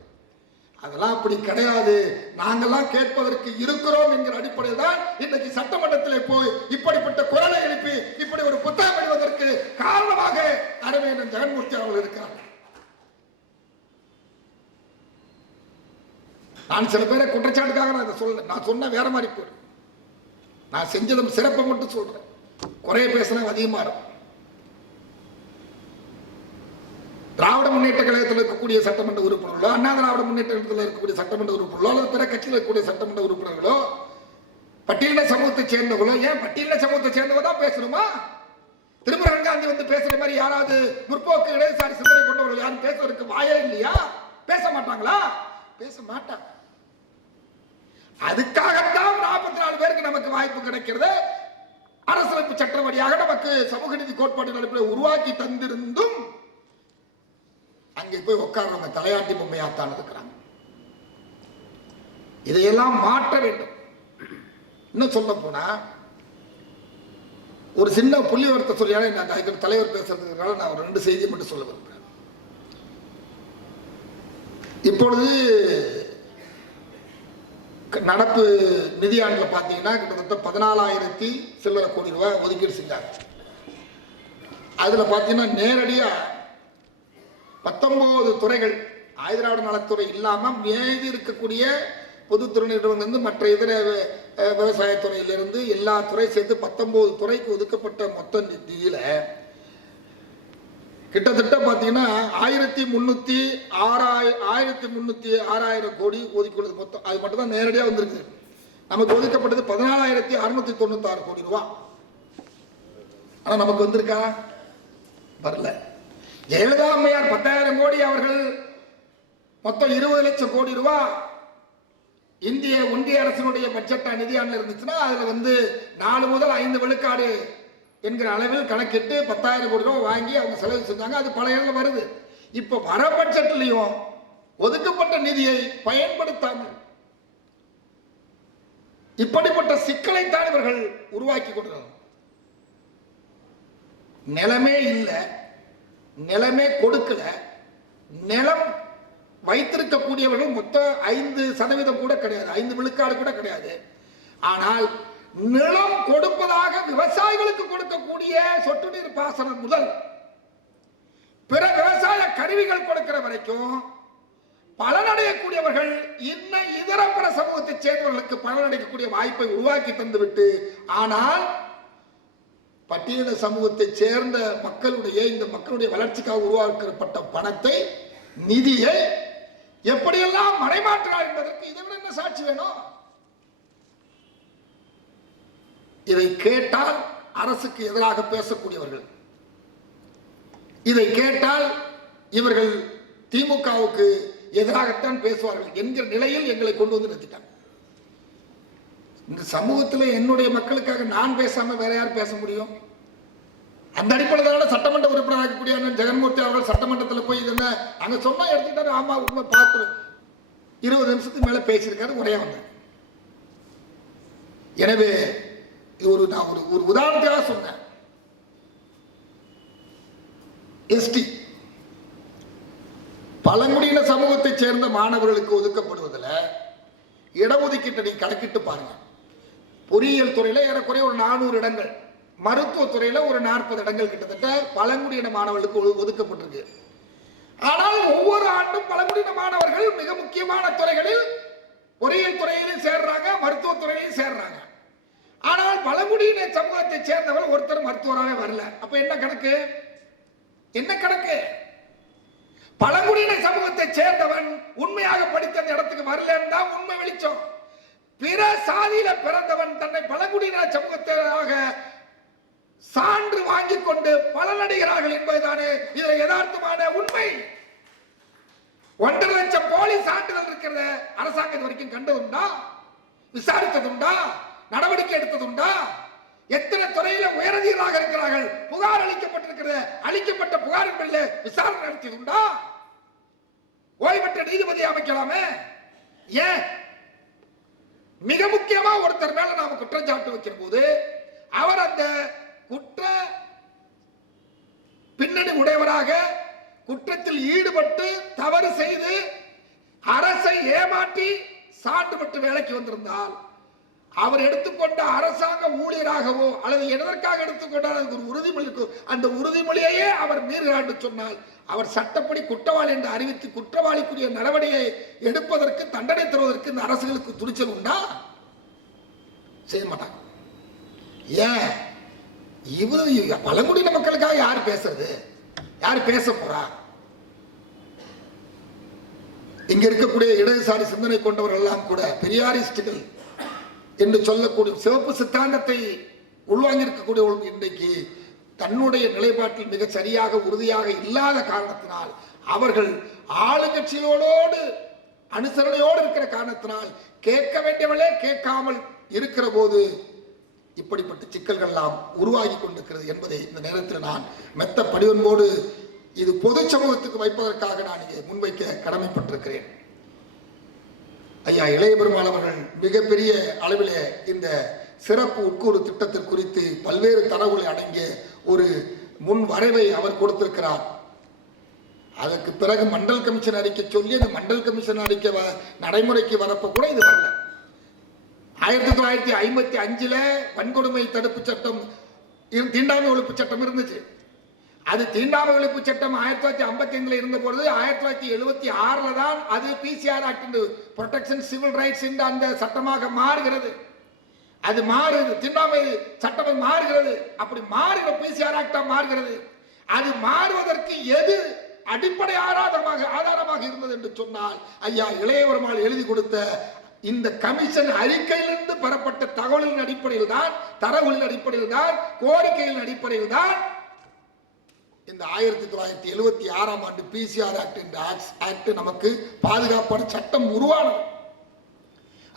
அதெல்லாம் அப்படி கிடையாது. நாங்கெல்லாம் கேட்பதற்கு இருக்கிறோம் என்கிற அடிப்படையில் தான் இன்னைக்கு சட்டமன்றத்தில் போய் இப்படிப்பட்ட குரலை எழுப்பி இப்படி ஒரு புத்தகம் எழுவதற்கு காரணமாக அரவேந்தன் ஜெகன்மூர்த்தி அவர்கள் இருக்கிறார்கள். நான் சில பேரை குற்றச்சாட்டுக்காக நான் இதை சொல்ல, நான் சொன்ன வேற மாதிரி போயிடும். நான் செஞ்சதும் சிறப்பை மட்டும் சொல்றேன். குறைய பேசினா அதிகமா இருக்கும். திராவிட முன்னேற்ற கழகத்தில் இருக்கக்கூடிய சட்டமன்ற உறுப்பினர்களோ, அண்ணா திராவிட முன்னேற்ற கழகத்தில் இருக்கக்கூடிய சட்டமன்ற உறுப்பினர்களோ, அல்லது பிற கட்சியில் இருக்கக்கூடிய சட்டமன்ற உறுப்பினர்களோ, பட்டியலின சமூகத்தை சேர்ந்தவர்களோ, ஏன் பட்டியலின சமூகத்தை சேர்ந்தவங்க தான் பேசணுமா? திருமணம் காந்தி வந்து பேசுற மாதிரி யாராவது முற்போக்கு இடதுசாரி சிந்தனை கொண்டவர்கள் யாரும் பேசுறதுக்கு வாயே இல்லையா? பேச மாட்டாங்களா? பேச மாட்டாங்க. அதுக்காகத்தான் 44 பேருக்கு நமக்கு வாய்ப்பு கிடைக்கிறது. அரசியலமைப்பு சட்ட வழியாக நமக்கு சமூக நீதி கோட்பாடு உருவாக்கி தந்திருந்தும் அங்கே போய் உட்கார்றவங்க தலையாட்டி பொம்மையாத்தான் இருக்கிறாங்க. இதையெல்லாம் மாற்ற வேண்டும். இன்னும் சொல்ல போனா ஒரு சின்ன புள்ளிவரத்தை சொல்லியாலே நான் அதுக்கு தலைவர் பேசுறதுனால நான் ஒரு 2 செய்தி மட்டும் சொல்ல விரும்புகிறேன். இப்பொழுது நடப்பு நிதியாண்டில் பார்த்தீங்கன்னா கிட்டத்தட்ட 14,000 சில்லறை கோடி ரூபாய் ஒதுக்கீடு செஞ்சாங்க. அதுல பார்த்தீங்கன்னா நேரடியா 19 துறைகள் ஆயுதிராவிட நலத்துறை இல்லாம மீதி இருக்கக்கூடிய பொதுத்துறை நிறுவனத்திலிருந்து மற்ற இதர விவசாயத்துறையிலிருந்து எல்லா துறை சேர்த்து 19 துறைக்கு ஒதுக்கப்பட்ட மொத்த நிதியில கிட்டத்தட்ட பாத்தீங்கன்னா 1,306,000 கோடி ஒதுக்கி மொத்தம். அது மட்டும் தான் நேரடியா வந்திருக்கு. நமக்கு ஒதுக்கப்பட்டது 14,696 கோடி ரூபாய். ஆனா நமக்கு வந்திருக்கா? வரல. ஜெயலலிதா அம்மையார் 10,000 கோடி, அவர்கள் மொத்தம் 20 லட்சம் கோடி ரூபாய் இந்திய ஒன்றிய அரசினுடைய பட்ஜெட் நிதியாண்டில் இருந்துச்சுன்னா அதுல 4 முதல் 5 விழுக்காடு என்கிற அளவில் கணக்கிட்டு 10,000 கோடி ரூபாய் வாங்கி அவங்க செலவு செஞ்சாங்க. அது பல இடத்துல வருது. இப்ப வர பட்ஜெட்லயும் ஒதுக்கப்பட்ட நிதியை பயன்படுத்தாமல் இப்படிப்பட்ட சிக்கலைத்தான் இவர்கள் உருவாக்கி கொண்டிருக்கிறார்கள். நிலமே இல்லை, நிலமே கொடுக்கல, நிலம் வைத்திருக்கக்கூடியவர்கள் மொத்தம் 5% கூட கிடையாது, 5 விழுக்காடு கூட கிடையாது. ஆனால் நிலம் கொடுப்பதாக விவசாயிகளுக்கு கொடுக்கக்கூடிய சொட்டு நீர் பாசனம் முதல் பிற விவசாய கருவிகள் கொடுக்கிற வரைக்கும் பலனடையக்கூடியவர்கள் இன்னும் இதர பிற சமூகத்தை சேர்ந்தவர்களுக்கு பலனடையக்கூடிய வாய்ப்பை உருவாக்கி தந்துவிட்டு, ஆனால் பட்டியலின சமூகத்தை சேர்ந்த மக்களுடைய இந்த மக்களுடைய வளர்ச்சிக்காக உருவாக்கப்பட்ட பணத்தை நிதியை எப்படியெல்லாம் மறைமாற்றார் என்பதற்கு இதை விட என்ன சாட்சி வேணும்? இதை கேட்டால் அரசுக்கு எதிராக பேசக்கூடியவர்கள், இதை கேட்டால் இவர்கள் திமுகவுக்கு எதிராகத்தான் பேசுவார்கள் என்கிற நிலையில் எங்களை கொண்டு வந்து நிறுத்திட்டாங்க. இந்த சமூகத்தில் என்னுடைய மக்களுக்காக நான் பேசாம வேற யார் பேச முடியும்? அந்த அடிப்படையில் சட்டமன்ற உறுப்பினர் ஆகக்கூடிய ஜெகன்மூர்த்தி அவர்கள் சட்டமன்றத்தில் போய் இது என்ன அங்க சொன்னா எடுத்துக்கிட்டாரு. ஆமா உண்மை பார்த்து 20 நிமிஷத்துக்கு மேல பேசியிருக்காரு, உரையா வந்தார். எனவே இது நான் ஒரு உதாரணத்துக்காக சொன்னேன். எஸ்டி பழங்குடியின சமூகத்தை சேர்ந்த மாணவர்களுக்கு ஒதுக்கப்படுவதில் இடஒதுக்கீட்டை நீங்க கணக்கிட்டு பாருங்க. பொறியியல் துறையில ஏறக்குறைய ஒரு 400 இடங்கள், மருத்துவத்துறையில ஒரு 40 இடங்கள் கிட்டத்தட்ட பழங்குடியின மாணவர்களுக்கு ஒதுக்கப்பட்டிருக்கு. ஆனால் ஒவ்வொரு ஆண்டும் பழங்குடியின மாணவர்கள் மிக முக்கியமான துறைகளில் பொறியியல் துறையிலும் சேர்றாங்க, மருத்துவத்துறையிலும் சேர்றாங்க. ஆனால் பழங்குடியின சமூகத்தை சேர்ந்தவர் ஒருத்தர் மருத்துவராகவே வரல. அப்ப என்ன கணக்கு? என்ன கணக்கு? பழங்குடியின சமூகத்தை சேர்ந்தவன் உண்மையாக படித்த அந்த இடத்துக்கு வரலன்னு தான் உண்மை வெளிச்சம். பிற சாதியில பிறந்தவன் தன்னை பழங்குடியின சமூகத்தினராக சான்று வாங்கிக் கொண்டு பலனடைகிறார்கள் என்பதுதானே இதில் யதார்த்தமான உண்மை. 1.5 லட்சம் போலி சான்றிதழ் இருக்கிறத அரசாங்கம் வரைக்கும் கண்டதுண்டா? விசாரித்ததுண்டா? நடவடிக்கை எடுத்ததுண்டா? எத்தனை துறையில உயரதிகளாக இருக்கிறார்கள், புகார் அளிக்கப்பட்டிருக்கிறது, அளிக்கப்பட்ட புகாரின் மேல விசாரணை நடத்தியதுண்டா? ஓய்வு பெற்ற நீதிபதி அமைக்கலாமே. ஏன்? மிக முக்கியமா ஒருத்தர் மேல நாம குற்றச்சாட்டு வைக்கிற போது அவர் அந்த குற்ற பின்னணி உடையவராக குற்றத்தில் ஈடுபட்டு தவறு செய்து அரசை ஏமாற்றி சான்று பெற்று வேலைக்கு வந்திருந்தால் அவர் எடுத்துக்கொண்ட அரசாங்க ஊழியராகவோ அல்லது எதற்காக எடுத்துக்கொண்டால் அதுக்கு ஒரு உறுதிமொழி இருக்கும். அந்த உறுதிமொழியையே அவர் மீறுகிறார் என்று சொன்னால் அவர் சட்டப்படி குற்றவாளி என்று அறிவித்து குற்றவாளிக்குரிய நடவடிக்கை எடுப்பதற்கு தண்டனை தருவதற்கு இந்த அரசுகளுக்கு துணிச்சல் உண்டா? செய்ய மாட்டாங்க. ஏன்? இவரு பழங்குடியின மக்களுக்காக யார் பேசுறது? யார் பேச போறா? இங்க இருக்கக்கூடிய இடதுசாரி சிந்தனை கொண்டவர்கள் எல்லாம் கூட பெரியாரிஸ்டுகள் என்று சொல்லக்கூடிய சிவப்பு சித்தாந்தத்தை உள்வாங்கி இருக்கக்கூடிய இன்றைக்கு தன்னுடைய நிலைப்பாட்டில் மிக சரியாக உறுதியாக இல்லாத காரணத்தினால் அவர்கள் ஆளுங்கட்சிகளோடு அனுசரணையோடு இருக்கிற காரணத்தினால் கேட்க வேண்டியவளே கேட்காமல் இருக்கிற போது இப்படிப்பட்ட சிக்கல்கள் எல்லாம் உருவாகி கொண்டிருக்கிறது என்பதை இந்த நேரத்தில் நான் மெத்த படிவன்போடு இது பொது சமூகத்துக்கு வைப்பதற்காக நான் இங்கே முன்வைக்க கடமைப்பட்டிருக்கிறேன். ஐயா இளைய பெருமாள் அவர்கள் மிகப்பெரிய அளவிலே இந்த சிறப்பு உட்கூறு திட்டத்திற்கு குறித்து பல்வேறு தரவுகளை அடங்கிய ஒரு முன் வரைவை அவர் கொடுத்திருக்கிறார். அதற்கு பிறகு மண்டல் கமிஷன் அறிக்கை சொல்லி அந்த மண்டல் கமிஷன் அறிக்கை நடைமுறைக்கு வரப்ப கூட இது வரல. 1955 வன்கொடுமை தடுப்பு சட்டம், தீண்டாமை ஒழிப்பு சட்டம் இருந்துச்சு. அது தீண்டாமை ஒழிப்பு சட்டம் 1955 இருந்த பொழுது 1976 தான் அது PCR act protection civil rights என்ற அந்த சட்டமாக மாறுகிறது. அது மாறுது, தீண்டாமை சட்டம் மாறுகிறது. அப்படி மாறுகிற பிசிஆர் ஆக்டா மாறுகிறது. அது மாறுவதற்கு எது அடிப்படை ஆதாரமாக இருந்தது என்று சொன்னால் ஐயா இளைய பெருமாள் எழுதி கொடுத்த இந்த கமிஷன் அறிக்கையிலிருந்து பெறப்பட்ட தகவலின் அடிப்படையில் தான், தரவுகளின் அடிப்படையில் தான், கோரிக்கைகளின் அடிப்படையில் தான் இந்த 1976 ஆண்டு பிசிஆர் ஆக்ட் என்ற ஆக்ட் நமக்கு பாதுகாப்பான சட்டம் உருவானது.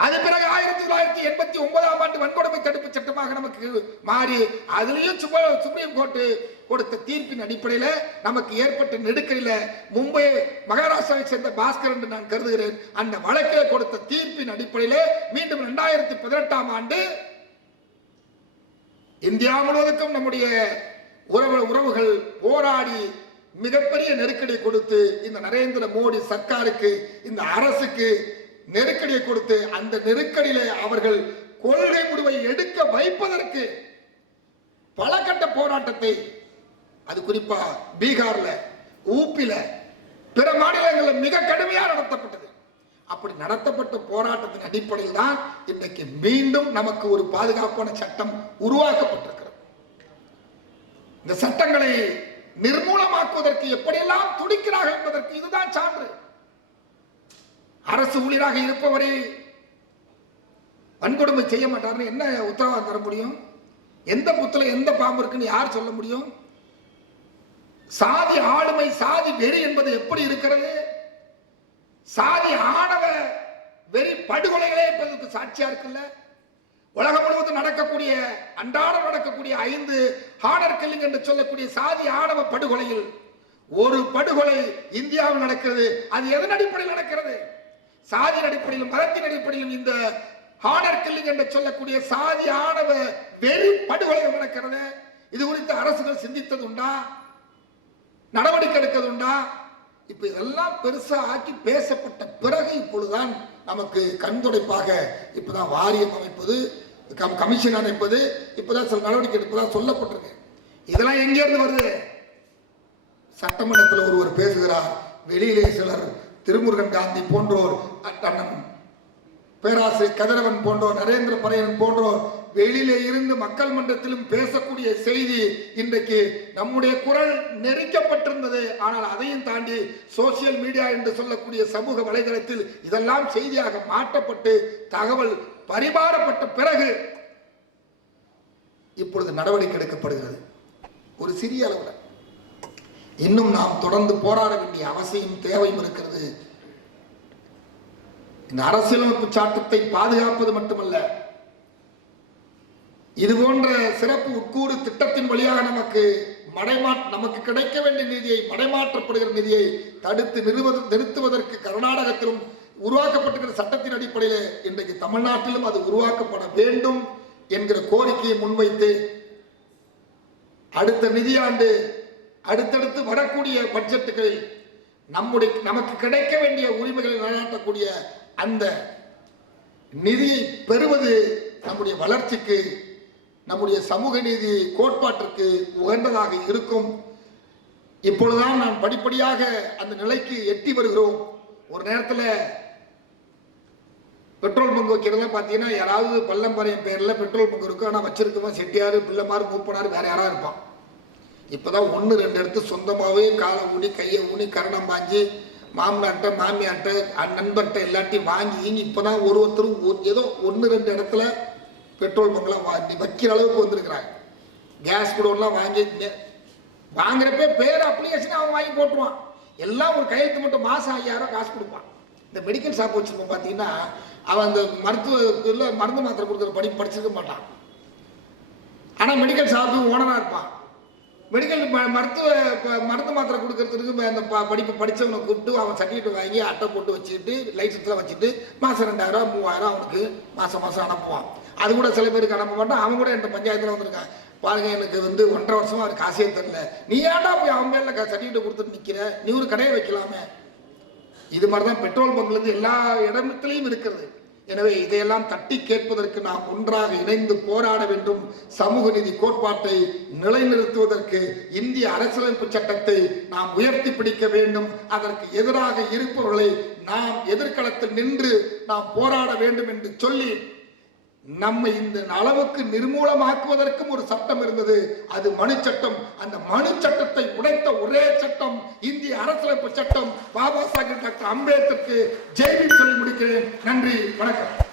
அது பிறகு 1989 ஆண்டு வன்கொடுமை தடுப்பு சட்டமாக நமக்கு மாறி அதிலேயும் சுப்ரீம் கோர்ட் கொடுத்த தீர்ப்பின் அடிப்படையில் நமக்கு ஏற்பட்ட நெருக்கடியில் மும்பை மகாராஷ்டிராவை சேர்ந்த பாஸ்கர் என்று நான் கருதுகிறேன். அந்த வழக்கில் கொடுத்த தீர்ப்பின் அடிப்படையில் மீண்டும் 2018 ஆண்டு இந்தியா முழுவதுக்கும் நம்முடைய உறவுகள் போராடி மிகப்பெரிய நெருக்கடி கொடுத்து இந்த நரேந்திர மோடி சர்க்காருக்கு, இந்த அரசுக்கு நெருக்கடியை கொடுத்து அந்த நெருக்கடியில அவர்கள் கொள்கை முடிவை எடுக்க வைப்பதற்கு பல கட்ட போராட்டத்தை, அது குறிப்பா பீகார்ல, ஊப்பில, பிற மாநிலங்களில் மிக கடுமையாக நடத்தப்பட்டது. அப்படி நடத்தப்பட்ட போராட்டத்தின் அடிப்படையில் தான் இன்றைக்கு மீண்டும் நமக்கு ஒரு பாதுகாப்பான சட்டம் உருவாக்கப்பட்டிருக்கிறது. இந்த சட்டங்களை நிர்மூலமாக்குவதற்கு எப்படியெல்லாம் துடிக்கிறார்கள் என்பதற்கு இதுதான் சான்று. அரசு ஊழியராக இருப்பவரை வன்கொடுமை செய்ய மாட்டார்னு என்ன உத்தரவாதம் தர முடியும்? எந்த புத்துல எந்த பாம்பு இருக்குன்னு யார் சொல்ல முடியும்? சாதி ஆளுமை, சாதி வெறி என்பது எப்படி இருக்கிறது? சாதி ஆணவ வெறி படுகொலைகளே என்பதற்கு சாட்சியா இருக்குல்ல. உலகம் முழுவதும் நடக்கக்கூடிய, அன்றாடம் நடக்கக்கூடிய 5 ஹானர் கில்லிங் என்று சொல்லக்கூடிய சாதி ஆணவ படுகொலையில் ஒரு படுகொலை இந்தியாவில் நடக்கிறது. அது எதன் அடிப்படையில் நடக்கிறது? சாதியின் அடிப்படையிலும் மதத்தின் அடிப்படையிலும் இந்த ஹானர் கில்லிங் என்று சொல்லக்கூடிய சாதி ஆணவ வெறி படுகொலைகள் நடக்கிறது. இது குறித்து அரசுகள் சிந்தித்தது உண்டா? நடவடிக்கை எடுக்கிறது உண்டா? இப்ப இதெல்லாம் பெருசா ஆக்கி பேசப்பட்ட பிறகு இப்பொழுதுதான் நமக்கு கண்துடைப்பாக இப்பதான் வாரியம் அமைப்பது, கமிஷன் அமைப்பது, இப்பதான் சில நடவடிக்கை எடுப்பதாக சொல்லப்பட்டிருக்கு. இதெல்லாம் எங்க இருந்து வருது? சட்டமன்றத்தில் ஒருவர் பேசுகிறார், வெளியிலே சிலர் திருமுருகன் காந்தி போன்றோர், அண்ணன் பேராசிரியர் கதிரவன் போன்றோர், நரேந்திர பரையன் போன்றோர் வெளியில இருந்து மக்கள் மன்றத்திலும் பேசக்கூடிய செய்தி இன்றைக்கு நம்முடைய குரல் நெரிக்கப்பட்டிருந்தது. ஆனால் அதையும் தாண்டி சோசியல் மீடியா என்று சொல்லக்கூடிய சமூக வலைதளத்தில் இதெல்லாம் செய்தியாக மாற்றப்பட்டு தகவல் பரிமாறப்பட்ட பிறகு இப்பொழுது நடவடிக்கை எடுக்கப்படுகிறது. ஒரு சிறிய அளவில் இன்னும் நாம் தொடர்ந்து போராட வேண்டிய அவசியம் தேவையும் இருக்கிறது. இந்த அரசியலமைப்பு சட்டத்தை பாதுகாப்பது மட்டுமல்ல, இது போன்ற சிறப்பு உட்கூறு திட்டத்தின் வழியாக நமக்கு கிடைக்க வேண்டிய நிதியை, மடைமாற்றப்படுகிற நிதியை தடுத்து நிறுத்துவதற்கு கர்நாடகத்திலும் உருவாக்கப்பட்டிருக்கிற சட்டத்தின் அடிப்படையில் இன்றைக்கு தமிழ்நாட்டிலும் அது உருவாக்கப்பட வேண்டும் என்கிற கோரிக்கையை முன்வைத்து அடுத்த நிதியாண்டு அடுத்தடுத்து வரக்கூடிய பட்ஜெட்டுகளில் நமக்கு கிடைக்க வேண்டிய உரிமைகளை நிலைநாட்டக்கூடிய அந்த நிதியை பெறுவது நம்முடைய வளர்ச்சிக்கு, நம்முடைய சமூக நீதி கோட்பாட்டிற்கு உகந்ததாக இருக்கும். இப்பொழுதுதான் நாம் படிப்படியாக அந்த நிலைக்கு எட்டி வருகிறோம். ஒரு நேரத்தில் பெட்ரோல் பங்கு வைக்கிறதுல பார்த்தீங்கன்னா யாராவது பள்ளம்பரையும் பேரில் பெட்ரோல் பங்கு இருக்கும், ஆனால் வச்சிருக்கவன் செட்டியார், பிள்ளைமார், மூப்பனார், வேற யாராவது இருப்பான். இப்போதான் 1-2 எடுத்து சொந்தமாகவே காலை ஊனி கையை ஊனி கரணம் பாஞ்சி மாமனார்ட்ட மாமியார்ட்ட நண்பர்கிட்ட எல்லாத்தையும் வாங்கி இப்போதான் ஒருத்தரும் ஏதோ 1-2 இடத்துல பெட்ரோல் பங்கெலாம் வைக்கிற அளவுக்கு வந்திருக்கிறாங்க. கேஸ் குடோன்லாம் வாங்குறப்ப பேர் அப்ளிகேஷன் அவன் வாங்கி போட்டுருவான். எல்லாம் ஒரு கையெழுத்து மட்டும் மாதம் 5000 காசு கொடுப்பான். இந்த மெடிக்கல் ஷாப் வச்சுருப்போம் பார்த்தீங்கன்னா அவன் அந்த மருந்து மாத்திரை கொடுக்குற படிச்சிருக்க மாட்டான். ஆனால் மெடிக்கல் ஷாப்பு ஓனராக இருப்பான். மெடிக்கல் மருந்து மாத்திரை கொடுக்கறதுக்கு அந்த படிப்பு படித்தவனை கூப்பிட்டு அவன் சர்டிஃபிகேட் வாங்கி அட்டை போட்டு வச்சுக்கிட்டு லைசன்ஸில் வச்சுட்டு மாதம் 2000 3000 அவனுக்கு மாதம் அனுப்புவான். அது கூட சில பேருக்கு அனுப்ப மாட்டான். அவன் கூட என்கிட்ட பஞ்சாயத்தில் வந்திருக்கான், பாருங்க எனக்கு 1.5 வருஷமா அவருக்கு காசே தரல, நீ ஏன்டா போய் அவன் மேல சர்டிஃபிகேட் கொடுத்துட்டு நிற்கிற, நீ ஒரு கடையை வைக்கலாமே. இது மாதிரி தான் பெட்ரோல் பங்க்லேருந்து எல்லா இடத்துலையும் இருக்கிறது. எனவே இதையெல்லாம் தட்டி கேட்பதற்கு நாம் ஒன்றாக இணைந்து போராட வேண்டும். சமூக நீதி கோட்பாட்டை நிலைநிறுத்துவதற்கு இந்திய அரசியலமைப்பு சட்டத்தை நாம் உயர்த்தி பிடிக்க வேண்டும். அதற்கு எதிராக இருப்பவர்களை நாம் எதிர்காலத்தில் நின்று நாம் போராட வேண்டும் என்று சொல்லி நம்மை இந்த அளவுக்கு நிர்மூலமாக்குவதற்கும் ஒரு சட்டம் இருந்தது, அது மனு சட்டம். அந்த மனு சட்டத்தை உடைத்த ஒரே சட்டம் இந்திய அரசியலமைப்பு சட்டம். பாபா சாஹேப் டாக்டர் அம்பேத்கருக்கு ஜெய்பீம் சொல்லி முடிக்கிறேன். நன்றி, வணக்கம்.